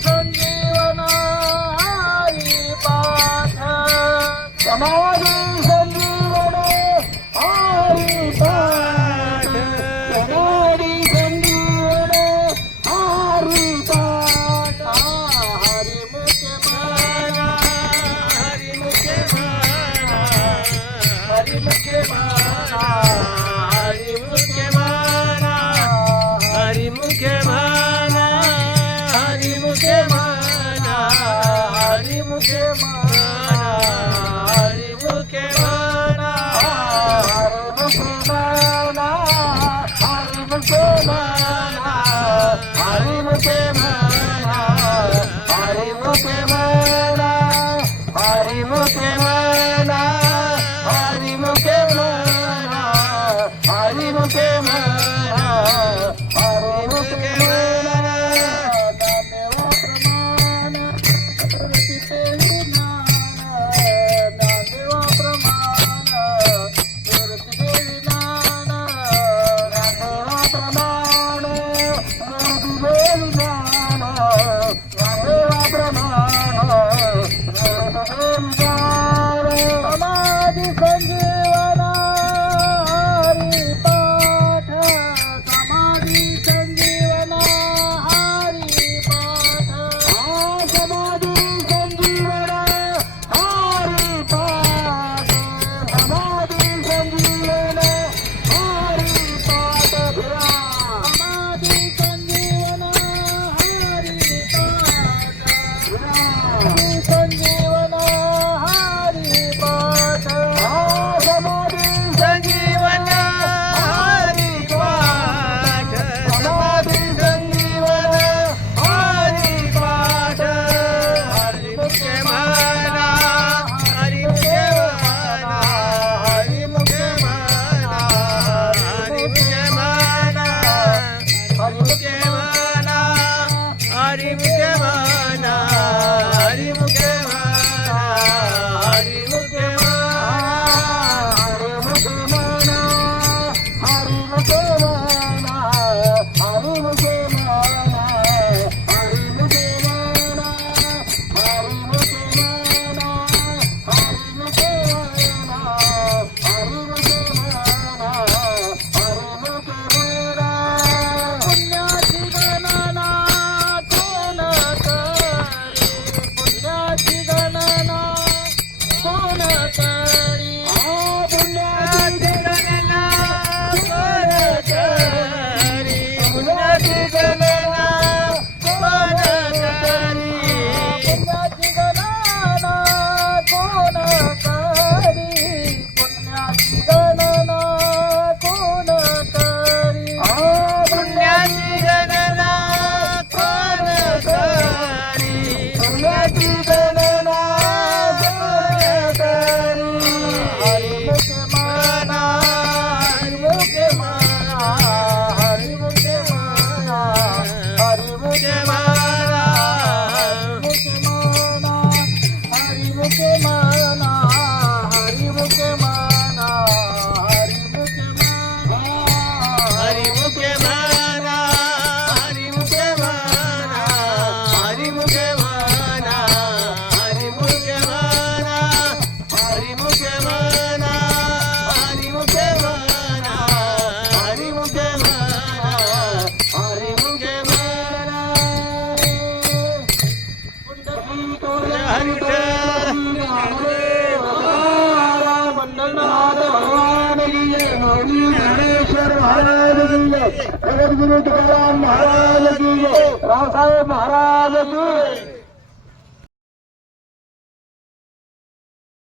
ಸಂಜೀವನ ಪಾಠ ಸಮಾಧಿ Party with Thank you. Shri तुकाराम महाराज की राव साहेब महाराज की